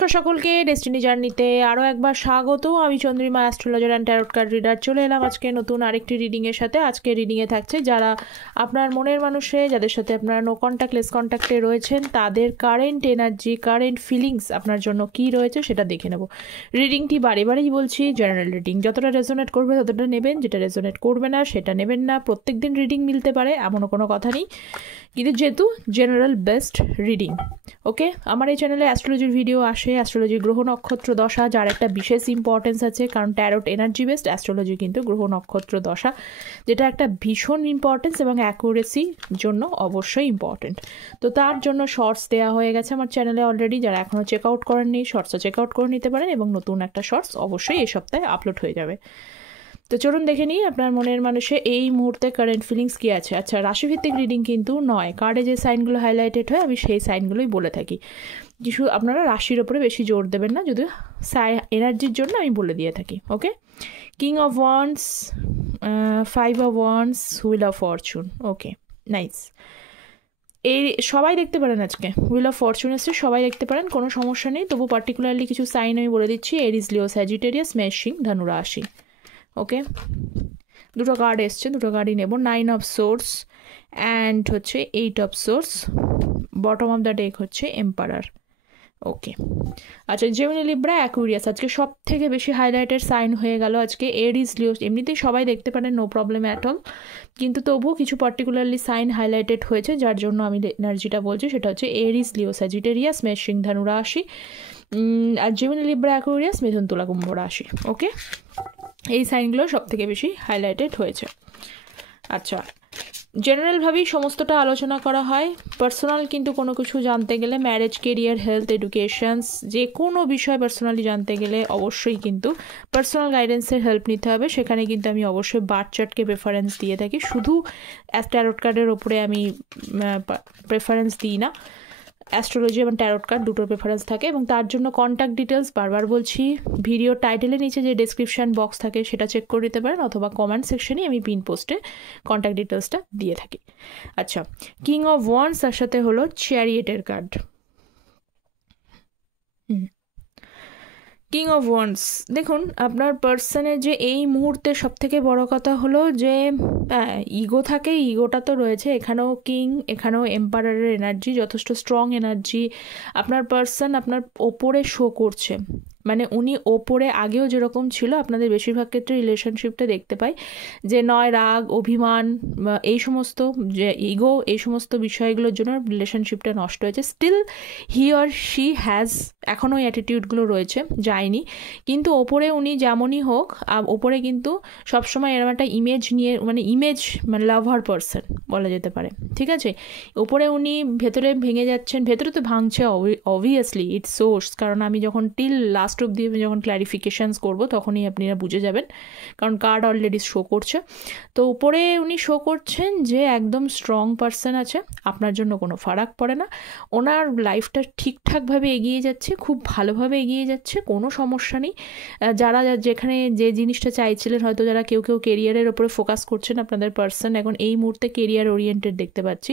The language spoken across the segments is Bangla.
নমস্কার সকলকে, ডেস্টিনি জার্নিতে আরও একবার স্বাগত। আমি Chandrima, astrologer and tarot card reader. চলে এলাম আজকে নতুন আরেকটি রিডিংয়ের সাথে। আজকে রিডিংয়ে থাকছে যারা আপনার মনের মানুষে, যাদের সাথে আপনারা নো কন্ট্যাক্ট লেস কন্ট্যাক্টে রয়েছেন, তাদের কারেন্ট এনার্জি, কারেন্ট ফিলিংস আপনার জন্য কী রয়েছে সেটা দেখে নেব। রিডিংটি বারে বারেই বলছি, জেনারেল রিডিং। যতটা রেজোনেট করবে ততটা নেবেন, যেটা রেজোনেট করবে না সেটা নেবেন না। প্রত্যেক দিন রিডিং মিলতে পারে এমনও কোনো কথা নেই, কিন্তু যেহেতু জেনারেল বেস্ট রিডিং। ওকে, আমার এই চ্যানেলে অ্যাস্ট্রোলজির ভিডিও আসে, অ্যাস্ট্রোলজি গ্রহ নক্ষত্র দশা, যার একটা বিশেষ ইম্পর্টেন্স আছে, কারণ ট্যারট এনার্জি বেসড, অ্যাস্ট্রোলজি কিন্তু গ্রহ নক্ষত্র দশা, যেটা একটা ভীষণ ইম্পর্টেন্স এবং অ্যাকুরেসির জন্য অবশ্যই ইম্পর্টেন্ট। তো তার জন্য শর্টস দেওয়া হয়ে গেছে আমার চ্যানেলে অলরেডি। যারা এখনও চেক আউট করেননি, শর্টসও চেক আউট করে নিতে পারেন, এবং নতুন একটা শর্টস অবশ্যই এই সপ্তাহে আপলোড হয়ে যাবে। তো চলুন দেখে নিই আপনার মনের মানুষে এই মুহূর্তে কারেন্ট ফিলিংস কী আছে। আচ্ছা, রাশিভিত্তিক রিডিং কিন্তু নয়, কার্ডে যে সাইনগুলো হাইলাইটেড হয় আমি সেই সাইনগুলোই বলে থাকি। কিছু আপনারা রাশির ওপরে বেশি জোর দেবেন না, যদিও এনার্জির জন্য আমি বলে দিয়ে থাকি। Okay, king of wands, 5 of wands, wheel of fortune. Okay, nice. এই সবাই দেখতে পারেন, আজকে হুইল অফ ফরচুন এসছে, সবাই দেখতে পারেন, কোনো সমস্যা নেই। তবু পার্টিকুলারলি কিছু সাইন আমি বলে দিচ্ছি। এরিস, লিও, স্যাজিটেরিয়াস, মেষ, সিং, ধনু রাশি। ওকে, দুটো কার্ড এসছে, দুটো কার্ডই নেব। 9 অফ সোর্স অ্যান্ড হচ্ছে 8 of swords. Bottom of the deck হচ্ছে এম্পারার। ওকে, আচ্ছা, জেমিনি, লিব্রা, অ্যাকুয়ারিয়াস আজকে সব থেকে বেশি হাইলাইটেড সাইন হয়ে গেল আজকে। এরিস, লিও এমনিতেই সবাই দেখতে পারেন, নো প্রবলেম অ্যাট অল, কিন্তু তবুও কিছু পার্টিকুলারলি সাইন হাইলাইটেড হয়েছে, যার জন্য আমি এনার্জিটা বলছি। সেটা হচ্ছে এরিস, লিও, স্যাজিটেরিয়াস, মেষ, সিং, ধনু রাশি, আর জেমিনি, লিব্রা, অ্যাকুয়ারিয়াস, মিথুন, তুলা, কুম্ভ রাশি। ওকে, এই সাইনগুলো সব থেকে বেশি হাইলাইটেড হয়েছে। আচ্ছা, জেনারেলভাবেই সমস্তটা আলোচনা করা হয়। পার্সোনাল কিন্তু কোনো কিছু জানতে গেলে, ম্যারেজ, কেরিয়ার, হেলথ, এডুকেশনস, যে কোনো বিষয় পার্সোনালি জানতে গেলে অবশ্যই কিন্তু পার্সোনাল গাইডেন্সের হেল্প নিতে হবে। সেখানে কিন্তু আমি অবশ্যই বার্থ চার্টকে প্রেফারেন্স দিয়ে থাকি, শুধু ট্যারট কার্ডের ওপরে আমি প্রেফারেন্স দিই না। অ্যাস্ট্রোলজি এবং ট্যারট কার্ড দুটোর প্রেফারেন্স থাকে, এবং তার জন্য কন্ট্যাক্ট ডিটেলস বারবার বলছি, ভিডিও টাইটেলের নিচে যে ডেসক্রিপশন বক্স থাকে সেটা চেক করে দিতে পারেন, অথবা কমেন্ট সেকশনে আমি পিন পোস্টে কন্ট্যাক্ট ডিটেলসটা দিয়ে থাকি। আচ্ছা, কিং অফ ওয়ান্ডস, তার সাথে হলো চ্যারিয়েটের কার্ড। কিং অফ ওয়ান্ডস, দেখুন আপনার পার্সনের যে এই মুহূর্তে সবথেকে বড় কথা হলো যে ইগো থাকে, ইগোটা তো রয়েছে, এখানেও কিং, এখানেও এম্পারারের এনার্জি, যথেষ্ট স্ট্রং এনার্জি আপনার পার্সন আপনার ওপরে শো করছে। মানে উনি ওপরে আগেও যেরকম ছিল, আপনাদের বেশিরভাগ ক্ষেত্রে রিলেশনশিপটা দেখতে পাই যে নয় রাগ, অভিমান, এই সমস্ত যে ইগো, এই সমস্ত বিষয়গুলোর জন্য রিলেশনশিপটা নষ্ট হয়েছে। Still he or she has, এখনও ওই অ্যাটিটিউডগুলো রয়েছে, যায়নি, কিন্তু ওপরে উনি যেমনই হোক, ওপরে কিন্তু সবসময় এরকম একটা ইমেজ নিয়ে, মানে লাভার পার্সন বলা যেতে পারে, ঠিক আছে। ওপরে উনি ভেতরে ভেঙে যাচ্ছেন, ভেতরে তো ভাঙছে অবভিয়াসলি, ইটস সোর্স, কারণ আমি যখন টিল লাস্ট অব্দি যখন ক্ল্যারিফিকেশানস করবো তখনই আপনারা বুঝে যাবেন, কারণ কার্ড অলরেডি শো করছে। তো উপরে উনি শো করছেন যে একদম স্ট্রং পার্সন আছে, আপনার জন্য কোনো ফারাক পড়ে না, ওনার লাইফটা ঠিকঠাকভাবে এগিয়ে যাচ্ছে, খুব ভালোভাবে এগিয়ে যাচ্ছে, কোনো সমস্যা নেই। যারা যেখানে যে জিনিসটা চাইছিলেন, হয়তো যারা কেউ কেরিয়ারের ওপরে ফোকাস করছেন, আপনাদের পার্সন এখন এই মুহূর্তে কেরিয়ার ওরিয়েন্টেড দেখতে পাচ্ছি।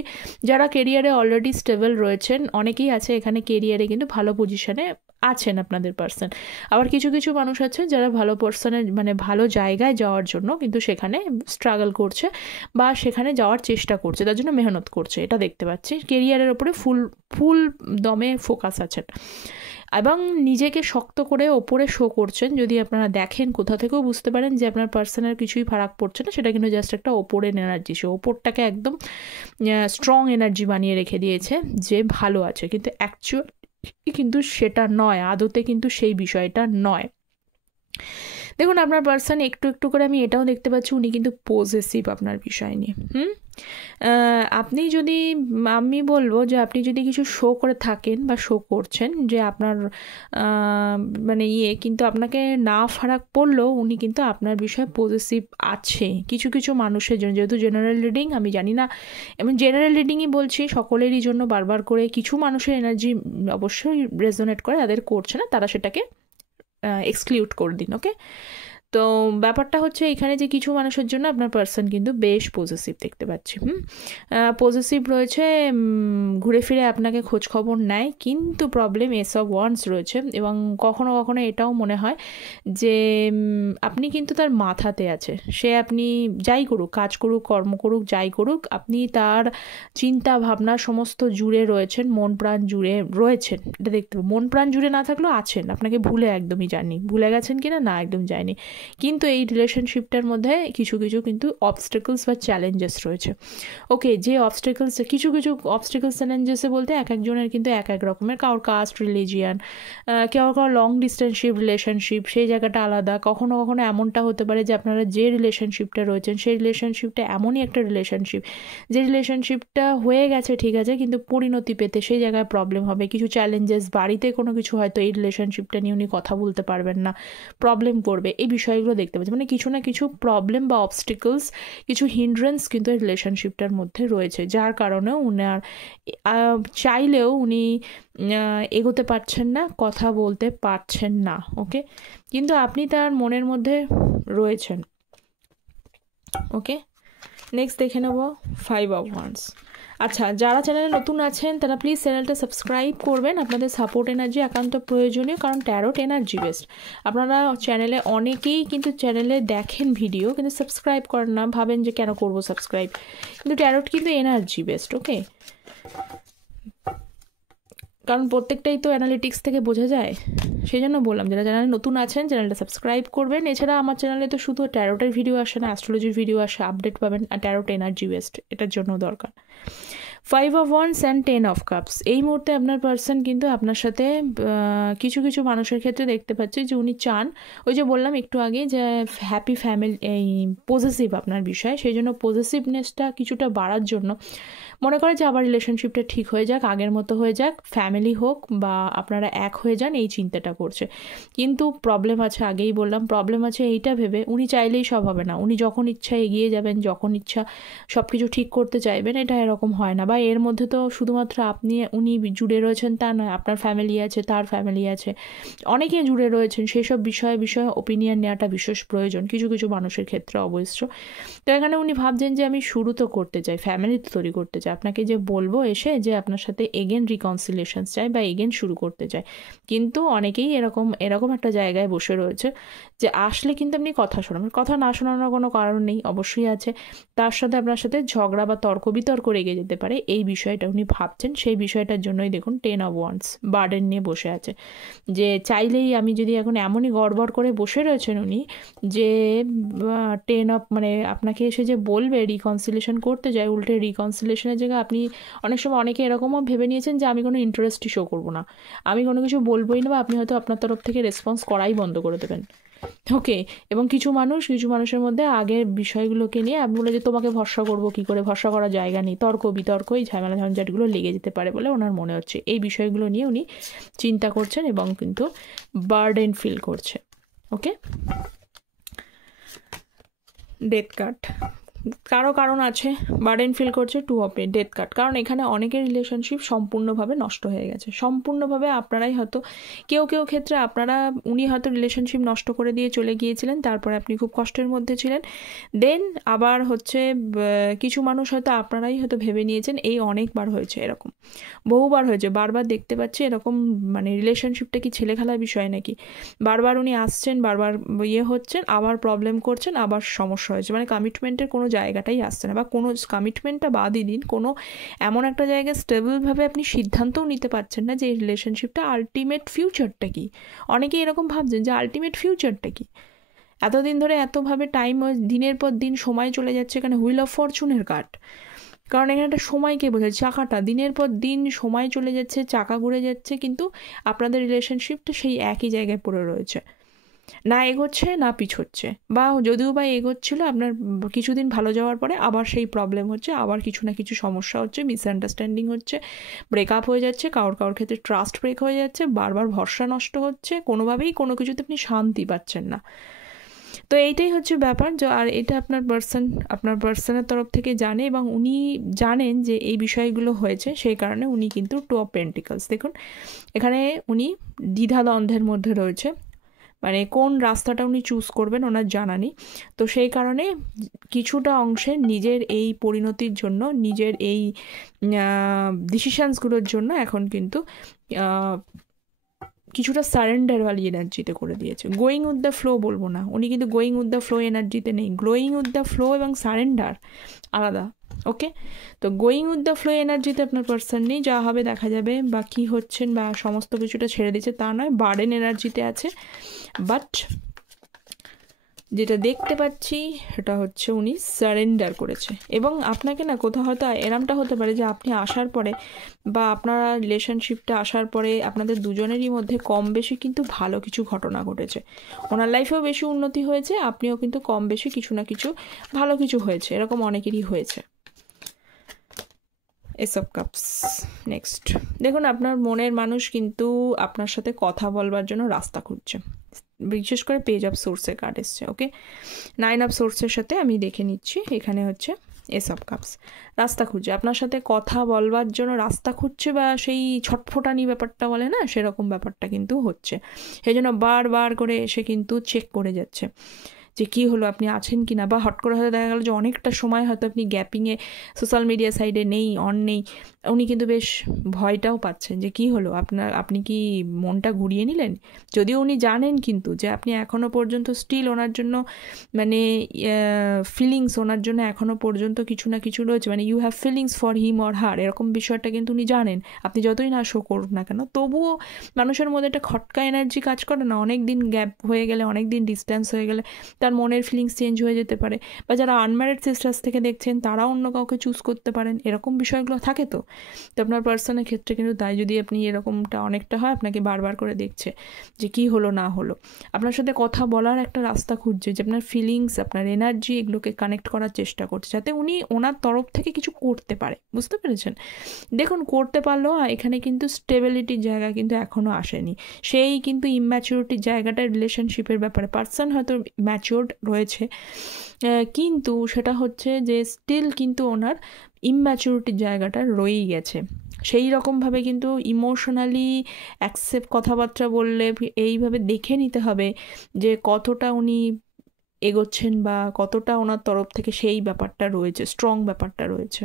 যারা কেরিয়ারে অলরেডি স্টেবল রয়েছেন, অনেকেই আছে এখানে কেরিয়ারে কিন্তু ভালো পজিশনে আছেন আপনাদের পার্সন। আবার কিছু কিছু মানুষ আছে যারা ভালো পার্সনের, মানে ভালো জায়গায় যাওয়ার জন্য কিন্তু সেখানে স্ট্রাগল করছে বা সেখানে যাওয়ার চেষ্টা করছে, তার জন্য মেহনত করছে, এটা দেখতে পাচ্ছি। কেরিয়ারের ওপরে ফুল দমে ফোকাস আছেন এবং নিজেকে শক্ত করে ওপরে শো করছেন। যদি আপনারা দেখেন, কোথা থেকেও বুঝতে পারেন যে আপনার পার্সনের কিছুই ফারাক পড়ছে না, সেটা কিন্তু জাস্ট একটা ওপরের এনার্জি, সে ওপরটাকে একদম স্ট্রং এনার্জি বানিয়ে রেখে দিয়েছে যে ভালো আছে, কিন্তু অ্যাকচুয়াল কিন্তু সেটা নয়, আদতে কিন্তু সেই বিষয়টা নয়। দেখুন আপনার পার্সন একটু একটু করে আমি এটাও দেখতে পাচ্ছি, উনি কিন্তু পজেসিভ আপনার বিষয় নিয়ে। আপনি যদি, আমি বলবো যে আপনি যদি কিছু শো করে থাকেন বা শো করছেন যে আপনার মানে কিন্তু আপনাকে না ফারাক পড়লেও উনি কিন্তু আপনার বিষয়ে পজেসিভ আছে কিছু কিছু মানুষের জন্য। যেহেতু জেনারেল রিডিং, আমি জানি না, এবং জেনারেল রিডিংই বলছি, সকলেরই জন্য বারবার করে কিছু মানুষের এনার্জি অবশ্যই রেজোনেট করে, তাদের করছে না, তারা সেটাকে এক্সক্লুড করে দিন। ওকে, তো ব্যাপারটা হচ্ছে এখানে যে কিছু মানুষের জন্য আপনার পার্সন কিন্তু বেশ পজেসিভ দেখতে পাচ্ছি। পজেসিভ রয়েছে, ঘুরে ফিরে আপনাকে খোঁজ খবর নেয়, কিন্তু প্রবলেম এস অফ ওয়ান্স রয়েছে। এবং কখনো কখনো এটাও মনে হয় যে আপনি কিন্তু তার মাথাতে আছে। সে আপনি যাই করুক, কাজ করুক, কর্ম করুক, যাই করুক, আপনি তার চিন্তা ভাবনা সমস্ত জুড়ে রয়েছেন, মন প্রাণ জুড়ে রয়েছেন। এটা দেখতে পাবো, মন প্রাণ জুড়ে না থাকলেও আছেন, আপনাকে ভুলে একদমই যাননি। ভুলে গেছেন কিনা, না একদম যায়নি। কিন্তু এই রিলেশনশিপটার মধ্যে কিছু কিছু কিন্তু অবস্টেকলস বা চ্যালেঞ্জেস রয়েছে। ওকে, যে অবস্টেকলস, কিছু কিছু অবস্টেকলস চ্যালেঞ্জেসে বলতে এক একজনের কিন্তু এক এক রকমের, কারোর কাস্ট, রিলিজিয়ান, কারোর লং ডিস্টেন্সশিপ রিলেশনশিপ, সেই জায়গাটা আলাদা। কখনো কখনো এমনটা হতে পারে যে আপনারা যে রিলেশনশিপটা রয়েছেন সেই রিলেশনশিপটা এমনই একটা রিলেশনশিপ, যে রিলেশনশিপটা হয়ে গেছে ঠিক আছে, কিন্তু পরিণতি পেতে সেই জায়গায় প্রবলেম হবে। কিছু চ্যালেঞ্জেস, বাড়িতে কোনো কিছু হয়তো এই রিলেশনশিপটা নিয়ে উনি কথা বলতে পারবেন না, প্রবলেম করবে, এই বিষয়গুলো দেখতে পাচ্ছি। মানে কিছু না কিছু প্রবলেম বা অবস্টিকলস, কিছু হিন্ড্রেন্স কিন্তু এই রিলেশনশিপটার মধ্যে রয়েছে, যার কারণে উনার চাইলেও উনি এগোতে পারছেন না, কথা বলতে পারছেন না। ওকে, কিন্তু আপনি তার মনের মধ্যে রয়েছেন। ওকে, নেক্সট দেখে নেব 5 of Wands। আচ্ছা, যারা চ্যানেলে নতুন আছেন তারা প্লিজ চ্যানেলটা সাবস্ক্রাইব করবেন। আপনাদের সাপোর্ট এনার্জি একান্ত প্রয়োজনীয়, কারণ ট্যারোট এনার্জি বেসড। আপনারা চ্যানেলে অনেকেই কিন্তু চ্যানেলে দেখেন ভিডিও, কিন্তু সাবস্ক্রাইব করেন না, ভাবেন যে কেন করব সাবস্ক্রাইব, কিন্তু ট্যারোট কিন্তু এনার্জি বেসড। ওকে, কারণ প্রত্যেকটাই তো অ্যানালিটিক্স থেকে বোঝা যায়, সেই জন্য বললাম যারা চ্যানেলে নতুন আছেন চ্যানেলটা সাবস্ক্রাইব করবেন। এছাড়া আমার চ্যানেলে তো শুধু ট্যারোটের ভিডিও আসে না, অ্যাস্ট্রোলজির ভিডিও আসে, আপডেট পাবেন। আর ট্যারোট এনার্জি বেসড, এটার জন্য দরকার। 5 of Wands and 10 of Cups। এই মুহূর্তে আপনার পার্সন কিন্তু আপনার সাথে কিছু কিছু মানুষের ক্ষেত্রে দেখতে পাচ্ছি যে উনি চান, ওই যে বললাম একটু আগে যে হ্যাপি ফ্যামিলি, এই পজেসিভ আপনার বিষয়, সেই জন্য পজেসিভনেসটা কিছুটা বাড়ার জন্য মনে করে যে আবার রিলেশনশিপটা ঠিক হয়ে যাক, আগের মতো হয়ে যাক, ফ্যামিলি হোক বা আপনারা এক হয়ে যান, এই চিন্তাটা করছে। কিন্তু প্রবলেম আছে, আগেই বললাম প্রবলেম আছে এইটা ভেবে উনি চাইলেই সব হবে না। উনি যখন ইচ্ছা এগিয়ে যাবেন, যখন ইচ্ছা সব কিছু ঠিক করতে চাইবেন, এটা এরকম হয় না। বা এর মধ্যে তো শুধুমাত্র আপনি উনি জুড়ে রয়েছেন তা নয়, আপনার ফ্যামিলি আছে, তার ফ্যামিলি আছে, অনেকে জুড়ে রয়েছেন। সেই সব বিষয়ে ওপিনিয়ন নেওয়াটা বিশেষ প্রয়োজন কিছু কিছু মানুষের ক্ষেত্রে অবশ্য। তো এখানে উনি ভাবছেন যে আমি শুরু তো করতে চাই, ফ্যামিলি তো তৈরি করতে চাই, আপনাকে যে বলবো এসে যে আপনার সাথে এগেন রিকনসিলিয়েশনস চাই বা এগেন শুরু করতে চাই। কিন্তু অনেকেই এরকম একটা জায়গায় বসে রয়েছে যে আসলে কিন্তু আপনি কথা শোনাবেন, কথা না শোনানোর কোনো কারণ নেই, অবশ্যই আছে। তার সাথে আপনার সাথে ঝগড়া বা তর্ক বিতর্ক রেগে যেতে পারে, এই বিষয়টা উনি ভাবছেন। সেই বিষয়টার জন্যই দেখুন 10 of Wands বার্ডেন নিয়ে বসে আছে, যে চাইলেই আমি যদি এখন এমনই গড়বড় করে বসে রয়েছেন উনি, যে 10 of মানে আপনাকে এসে যে বলবে রিকনসিলিয়েশন করতে যায়, উল্টে রিকনসিলিয়েশনের জায়গায় আপনি অনেক সময় অনেকে এরকমও ভেবে নিয়েছেন যে আমি কোনো ইন্টারেস্টই শো করবো না, আমি কোনো কিছু বলবোই না, বা আপনি হয়তো আপনার তরফ থেকে রেসপন্স করাই বন্ধ করে দেবেন। ওকে, এবং কিছু মানুষের মধ্যে আগের বিষয়গুলোকে নিয়ে আপনি বলে যে তোমাকে ভরসা করবো কী করে, ভরসা করার জায়গা নেই, তর্ক বিতর্ক, এই ঝামেলা ঝঞ্ঝাটগুলো লেগে যেতে পারে বলে ওনার মনে হচ্ছে। এই বিষয়গুলো নিয়ে উনি চিন্তা করছেন এবং কিন্তু বার্ডেন ফিল করছে। ওকে, ডেথ কার্ড কারণ আছে, বার্ডেন ফিল করছে 2 of ডেথ কার্ড। কারণ এখানে অনেকের রিলেশনশিপ সম্পূর্ণভাবে নষ্ট হয়ে গেছে, সম্পূর্ণভাবে। আপনারাই হয়তো কেউ ক্ষেত্রে উনি হয়তো রিলেশনশিপ নষ্ট করে দিয়ে চলে গিয়েছিলেন, তারপরে আপনি খুব কষ্টের মধ্যে ছিলেন। দেন আবার হচ্ছে কিছু মানুষ হয়তো আপনারাই হয়তো ভেবে নিয়েছেন, এই অনেকবার হয়েছে, এরকম বহুবার হয়েছে, বারবার দেখতে পাচ্ছি এরকম। মানে রিলেশনশিপটা কি ছেলে খেলার বিষয় নাকি? বারবার উনি আসছেন, বারবার হচ্ছেন, আবার প্রবলেম করছেন, আবার সমস্যা হয়েছে। মানে কমিটমেন্টের কোনো জায়গাটাই আসছে না, বা কোনো কমিটমেন্টটা বাদই দিন, কোনো এমন একটা জায়গায় স্টেবলভাবে আপনি সিদ্ধান্তও নিতে পারছেন না যে এই রিলেশনশিপটা আলটিমেট ফিউচারটা কি। অনেকেই এরকম ভাবছেন যে আলটিমেট ফিউচারটা কি। এতদিন ধরে এতভাবে দিনের পর দিন সময় চলে যাচ্ছে, এখানে হুইল অফ ফরচুনের কার্ড। কারণ এখানে একটা সময়কে বোঝায়, চাকাটা দিনের পর দিন সময় চলে যাচ্ছে, চাকা ঘুরে যাচ্ছে, কিন্তু আপনাদের রিলেশনশিপটা সেই একই জায়গায় পড়ে রয়েছে, না এগোচ্ছে না পিছোচ্ছে, বা যদিও বা এগোচ্ছিল আপনার কিছুদিন ভালো যাওয়ার পরে আবার সেই প্রবলেম হচ্ছে, আবার কিছু না কিছু সমস্যা হচ্ছে, মিসআন্ডারস্ট্যান্ডিং হচ্ছে, ব্রেকআপ হয়ে যাচ্ছে, কারোর ক্ষেত্রে ট্রাস্ট ব্রেক হয়ে যাচ্ছে, বারবার ভরসা নষ্ট হচ্ছে, কোনোভাবেই কোনো কিছুতে আপনি শান্তি পাচ্ছেন না। তো এইটাই হচ্ছে ব্যাপার। আর এটা আপনার পার্সনের তরফ থেকে জানে, এবং উনি জানেন যে এই বিষয়গুলো হয়েছে, সেই কারণে উনি কিন্তু 2 of Pentacles দেখুন, এখানে উনি দ্বিধাদ্বন্দ্বের মধ্যে রয়েছে। মানে কোন রাস্তাটা উনি চুজ করবেন ওনার জানা নেই। তো সেই কারণে কিছুটা অংশে নিজের এই পরিণতির জন্য, নিজের এই ডিসিশানসগুলোর জন্য এখন কিন্তু কিছুটা সারেন্ডারওয়ালি এনার্জিতে করে দিয়েছে। গোয়িং উইথ দ্য ফ্লো বলবো না, উনি কিন্তু গোয়িং উইথ দ্য ফ্লো এনার্জিতে নেই। গোয়িং উইথ দ্য ফ্লো এবং সারেন্ডার আলাদা। ওকে, তো গোয়িং উইথ দ্য ফ্লো এনার্জিতে আপনার পার্সন নেই, যা হবে দেখা যাবে, বা কী হচ্ছেন বা সমস্ত কিছুটা ছেড়ে দিচ্ছে তা নয়, বার্ডেন এনার্জিতে আছে। বাট যেটা দেখতে পাচ্ছি সেটা হচ্ছে উনি সারেন্ডার করেছে। এবং আপনাকে না কোথাও হয়তো এরমটা হতে পারে যে আপনি আসার পরে বা আপনারা রিলেশনশিপটা আসার পরে আপনাদের দুজনেরই মধ্যে কম বেশি কিন্তু ভালো কিছু ঘটনা ঘটেছে। ওনার লাইফেও বেশি উন্নতি হয়েছে, আপনিও কিন্তু কম বেশি কিছু না কিছু ভালো কিছু হয়েছে, এরকম অনেকেরই হয়েছে। S of cups. নেক্সট দেখুন, আপনার মনের মানুষ কিন্তু আপনার সাথে কথা বলবার জন্য রাস্তা খুঁজছে, বিশেষ করে পেজ অফ সোর্সের কার্ড এসছে। ওকে, 9 অফ সোর্সের সাথে আমি দেখে নিচ্ছি, এখানে হচ্ছে এস অফ কাপস। রাস্তা খুঁজছে, আপনার সাথে কথা বলবার জন্য রাস্তা খুঁজছে, বা সেই ছটফটানি ব্যাপারটা বলে না, সেরকম ব্যাপারটা কিন্তু হচ্ছে। সেই জন্য বারবার করে এসে কিন্তু চেক করে যাচ্ছে যে কী হলো, আপনি আছেন কি না, বা হট করে হয়তো দেখা গেল যে অনেকটা সময় হয়তো আপনি গ্যাপিংয়ে সোশ্যাল মিডিয়া সাইডে নেই, অন নেই। উনি কিন্তু বেশ ভয়টাও পাচ্ছেন যে কী হলো, আপনি কি মনটা ঘুরিয়ে নিলেন। যদিও উনি জানেন কিন্তু যে আপনি এখনও পর্যন্ত স্টিল ওনার জন্য মানে ফিলিংস, ওনার জন্য এখনও পর্যন্ত কিছু না কিছু রয়েছে, মানে you have feelings for him or her, এরকম বিষয়টা কিন্তু উনি জানেন। আপনি যতই না শো করুন না কেন, তবুও মানুষের মধ্যে একটা খটকা এনার্জি কাজ করে না, অনেক দিন গ্যাপ হয়ে গেলে, অনেক দিন ডিস্ট্যান্স হয়ে গেলে তার মনের ফিলিংস চেঞ্জ হয়ে যেতে পারে। বা যারা আনম্যারিড সিস্টার্স থেকে দেখছেন তারা অন্য কাউকে চুজ করতে পারেন, এরকম বিষয়গুলো থাকে। তো আপনার পার্সনের ক্ষেত্রে কিন্তু তাই, যদি আপনি এরকমটা অনেকটা হয়, আপনাকে বারবার করে দেখছে যে কি হলো না হলো, আপনার সাথে কথা বলার একটা রাস্তা খুঁজছে, যে আপনার ফিলিংস, আপনার এনার্জি, এগুলোকে কানেক্ট করার চেষ্টা করছে, যাতে উনি ওনার তরফ থেকে কিছু করতে পারে। বুঝতে পেরেছেন? দেখুন, করতে পারলেও এখানে কিন্তু স্টেবিলিটির জায়গা কিন্তু এখনও আসেনি। সেই কিন্তু ইম্যাচিউরিটির জায়গাটা রিলেশনশিপের ব্যাপারে পার্সন হয়তো ম্যাচিওর্ড রয়েছে, কিন্তু সেটা হচ্ছে যে স্টিল কিন্তু ওনার ইম্যাচিউরিটির জায়গাটা রয়েই গেছে। সেই রকমভাবে কিন্তু ইমোশনালি অ্যাকসেপ্ট, কথাবার্তা বললে এইভাবে দেখে নিতে হবে যে কতটা উনি এগোচ্ছেন বা কতটা ওনার তরফ থেকে সেই ব্যাপারটা রয়েছে, স্ট্রং ব্যাপারটা রয়েছে।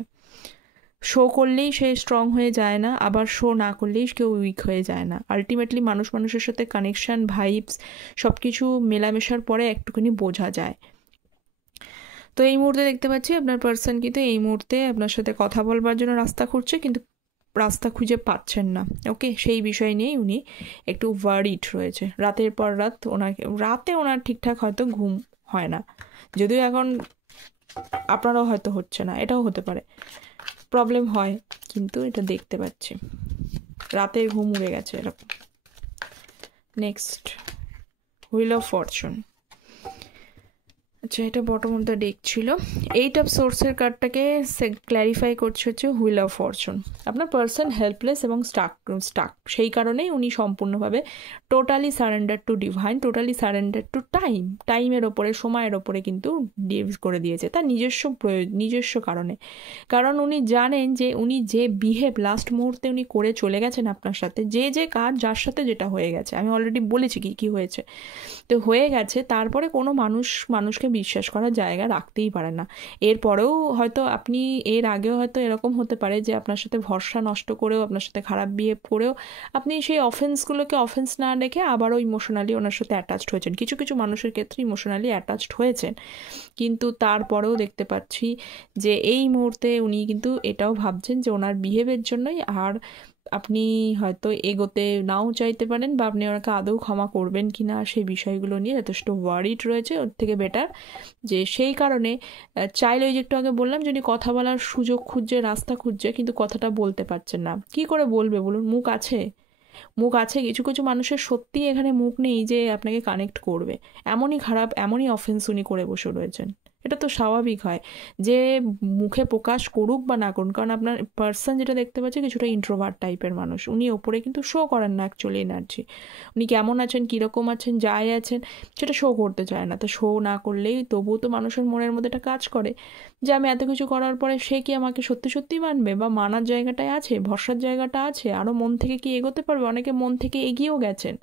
শো করলেই সে স্ট্রং হয়ে যায় না, আবার শো না করলেই কেউ উইক হয়ে যায় না। আলটিমেটলি মানুষ মানুষের সাথে কানেকশান, ভাইবস সব কিছু মেলামেশার পরে একটুখানি বোঝা যায়। তো এই মুহূর্তে দেখতে পাচ্ছি আপনার পার্সন কিন্তু এই মুহূর্তে আপনার সাথে কথা বলবার জন্য রাস্তা খুঁজছে, কিন্তু রাস্তা খুঁজে পাচ্ছেন না। ওকে, সেই বিষয় নিয়েই উনি একটু ওয়ারিড রয়েছে। রাতের পর রাত রাতে ওনার ঠিকঠাক হয়তো ঘুম হয় না, যদিও এখন আপনারাও হয়তো হচ্ছে না, এটাও হতে পারে, প্রবলেম হয়, কিন্তু এটা দেখতে পাচ্ছি রাতের ঘুম উড়ে গেছে এরকম। Next, wheel of Fortune. আচ্ছা, এটা বটম অফ দ্য ডেক ছিল। 8 অফ সোর্সের কার্ডটাকে ক্ল্যারিফাই করছে হচ্ছে হুইল অফ ফরচুন। আপনার পার্সন হেল্পলেস এবং স্টাক, সেই কারণেই উনি সম্পূর্ণভাবে totally surrender to divine, totally surrender to টাইমের ওপরে, সময়ের ওপরে কিন্তু ডিভ করে দিয়েছে তার নিজস্ব কারণে। কারণ উনি জানেন যে উনি যে বিহেভ লাস্ট মুহূর্তে উনি করে চলে গেছেন আপনার সাথে, যে কাজ যার সাথে যেটা হয়ে গেছে, আমি অলরেডি বলেছি কি হয়েছে, তো হয়ে গেছে, তারপরে কোনো মানুষকে বিশ্বাস করার জায়গা রাখতেই পারে না। এরপরেও হয়তো আপনি, এর আগেও হয়তো এরকম হতে পারে যে আপনার সাথে ভরসা নষ্ট করেও, আপনার সাথে খারাপ বিহেভ করেও আপনি সেই অফেন্সগুলোকে অফেন্স না রেখে আবারও ইমোশনালি ওনার সাথে অ্যাটাচড হয়েছেন। কিছু কিছু মানুষের ক্ষেত্রে ইমোশনালি অ্যাটাচড হয়েছেন, কিন্তু তারপরেও দেখতে পাচ্ছি যে এই মুহূর্তে উনি কিন্তু এটাও ভাবছেন যে ওনার বিহেভের জন্যই আর আপনি হয়তো এগোতে নাও চাইতে পারেন, বা আপনি ওনাকে আদৌ ক্ষমা করবেন কি না সেই বিষয়গুলো নিয়ে যথেষ্ট ওয়ারিড রয়েছে। ওর থেকে বেটার যে সেই কারণে চাইলে, ওই যে একটু আগে বললাম, যদি কথা বলার সুযোগ খুঁজছে, রাস্তা খুঁজছে, কিন্তু কথাটা বলতে পারছেন না, কি করে বলবে বলুন? মুখ আছে, কিছু কিছু মানুষের সত্যিই এখানে মুখ নেই যে আপনাকে কানেক্ট করবে, এমনই খারাপ, এমনই অফেন্স উনি করে বসে রয়েছেন। এটা তো স্বাভাবিক হয় যে মুখে প্রকাশ করুক বা না করুন, কারণ আপনার পার্সন যেটা দেখতে পাচ্ছে কিছুটা ইন্ট্রোভার্ট টাইপের মানুষ, উনি ওপরে কিন্তু শো করেন না অ্যাকচুয়ালি এনার্জি। উনি কেমন আছেন, কীরকম আছেন, যাই আছেন, সেটা শো করতে চায় না। তো শো না করলেই তবুও তো মানুষের মনের মধ্যে একটা কাজ করে যে আমি এত কিছু করার পরে সে কি আমাকে সত্যি সত্যি মানবে, বা মানার জায়গাটায় আছে, ভরসার জায়গাটা আছে, আরও মন থেকে কি এগোতে পারবে, অনেকে মন থেকে এগিয়েও গেছেন।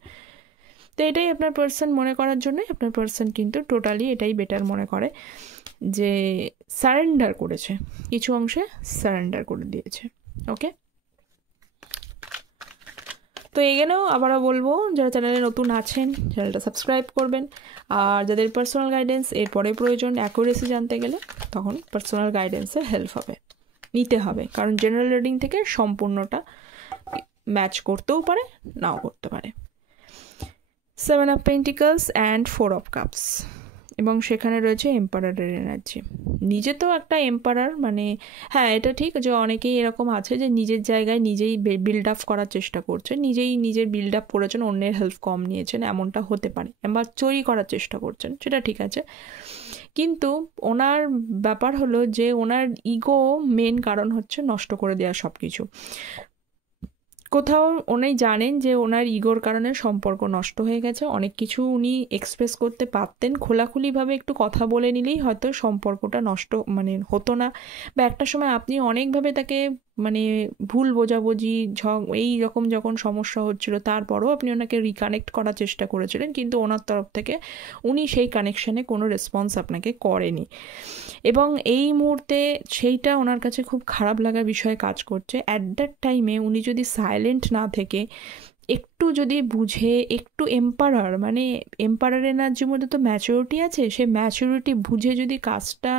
তো এটাই আপনার পার্সন মনে করার জন্যই আপনার পার্সন কিন্তু টোটালি এটাই বেটার মনে করে যে সারেন্ডার করেছে, কিছু অংশে সারেন্ডার করে দিয়েছে। ওকে, তো এখানেও আবারও বলবো যারা চ্যানেলে নতুন আছেন চ্যানেলটা সাবস্ক্রাইব করবেন, আর যাদের পার্সোনাল গাইডেন্স এরপরে প্রয়োজন অ্যাকুরেসি জানতে গেলে তখন পার্সোনাল গাইডেন্সের হেল্প নিতে হবে, কারণ জেনারেল রিডিং থেকে সম্পূর্ণটা ম্যাচ করতেও পারে নাও করতে পারে। 7 of pentacles and 4 of cups, এবং সেখানে রয়েছে এম্পারারের এনার্জি। নিজে তো একটা এম্পারার, মানে হ্যাঁ এটা ঠিক যে অনেকেই এরকম আছে যে নিজের জায়গায় নিজেই বিল্ড আপ করার চেষ্টা করছেন, নিজের বিল্ড আপ করেছেন, অন্যের হেল্প কম নিয়েছেন, এমনটা হতে পারে, বা চুরি করার চেষ্টা করছেন, সেটা ঠিক আছে। কিন্তু ওনার ব্যাপার হলো যে ওনার ইগো মেন কারণ হচ্ছে নষ্ট করে দেওয়া সব কিছু। কোথাও উনি জানেন যে ওনার ইগোর কারণে সম্পর্ক নষ্ট হয়ে গেছে, অনেক কিছু উনি এক্সপ্রেস করতে পারতেন, খোলাখুলিভাবে একটু কথা বলে নিলেই হয়তো সম্পর্কটা নষ্ট মানে হতো না, বা একটা সময় আপনি অনেকভাবে তাকে মানে ভুল বোঝাবুঝি এই রকম যখন সমস্যা হচ্ছিল তারপরও আপনি ওনাকে রিকানেক্ট করার চেষ্টা করেছিলেন, কিন্তু ওনার তরফ থেকে উনি সেই কানেকশানে কোনো রেসপন্স আপনাকে করেনি, এবং এই মুহূর্তে সেইটা ওনার কাছে খুব খারাপ লাগার বিষয়ে কাজ করছে। অ্যাট দ্যাট টাইমে উনি যদি সাইলেন্ট না থেকে একটু যদি বুঝে, একটু মানে এম্পারার এনার্জির মধ্যে তো ম্যাচুরিটি আছে, সে ম্যাচুরিটি বুঝে যদি কাজটা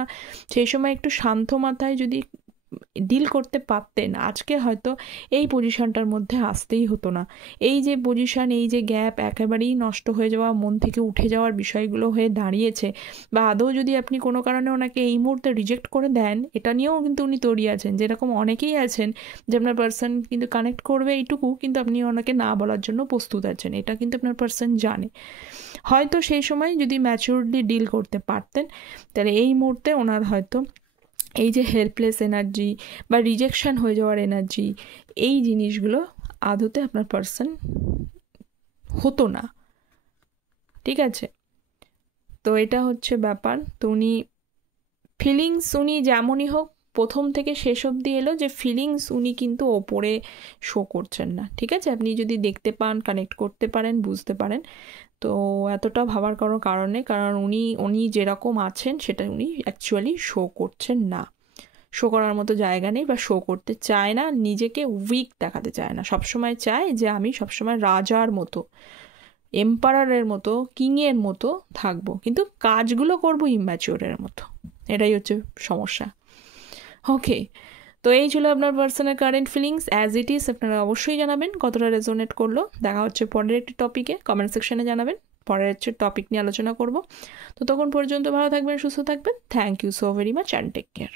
সেই সময় একটু শান্ত মাথায় যদি ডিল করতে পারতেন, আজকে হয়তো এই পজিশনটার মধ্যে আসতেই হতো না। এই যে পজিশন, এই যে গ্যাপ, একেবারেই নষ্ট হয়ে যাওয়া, মন থেকে উঠে যাওয়ার বিষয়গুলো হয়ে দাঁড়িয়েছে, বা আদৌ যদি আপনি কোনো কারণে ওনাকে এই মুহূর্তে রিজেক্ট করে দেন, এটা নিয়েও কিন্তু উনি তৈরি আছেন, যেরকম অনেকেই আছেন যে আপনার পার্সন কিন্তু কানেক্ট করবে এইটুকু, কিন্তু আপনি ওনাকে না বলার জন্য প্রস্তুত আছেন, এটা কিন্তু আপনার পার্সন জানে। হয়তো সেই সময় যদি ম্যাচিউরলি ডিল করতে পারতেন, তাহলে এই মুহূর্তে ওনার হয়তো এই যে হেল্পলেস এনার্জি বা রিজেকশন হয়ে যাওয়ার এনার্জি, এই জিনিসগুলো আদতে আপনার পার্সন হতো না। ঠিক আছে, তো এটা হচ্ছে ব্যাপার। তো উনি ফিলিংস, উনি যেমনই হোক প্রথম থেকে শেষ অবধি এলো যে ফিলিংস উনি কিন্তু ওপরে শো করছেন না। ঠিক আছে, আপনি যদি দেখতে পান, কানেক্ট করতে পারেন, বুঝতে পারেন, তো এতটা ভাবার কোনো কারণ নেই, কারণ উনি যেরকম আছেন সেটা উনি অ্যাকচুয়ালি শো করছেন না, শো করার মতো জায়গা নেই, বা শো করতে চায় না, নিজেকে উইক দেখাতে চায় না, সবসময় চায় যে আমি সবসময় রাজার মতো, এম্পারারের মতো, কিংয়ের মতো থাকবো, কিন্তু কাজগুলো করবো ইম্যাচিওরের মতো, এটাই হচ্ছে সমস্যা। ওকে, তো এই ছিল আপনার personal current feelings as it is. আপনারা অবশ্যই জানাবেন কতটা রেজোনেট করলো। দেখা হচ্ছে পরের একটি টপিকে, কমেন্ট সেকশনে জানাবেন, পরের হচ্ছে টপিক নিয়ে আলোচনা করব। তো তখন পর্যন্ত ভালো থাকবেন, সুস্থ থাকবেন। Thank you so very much and take care.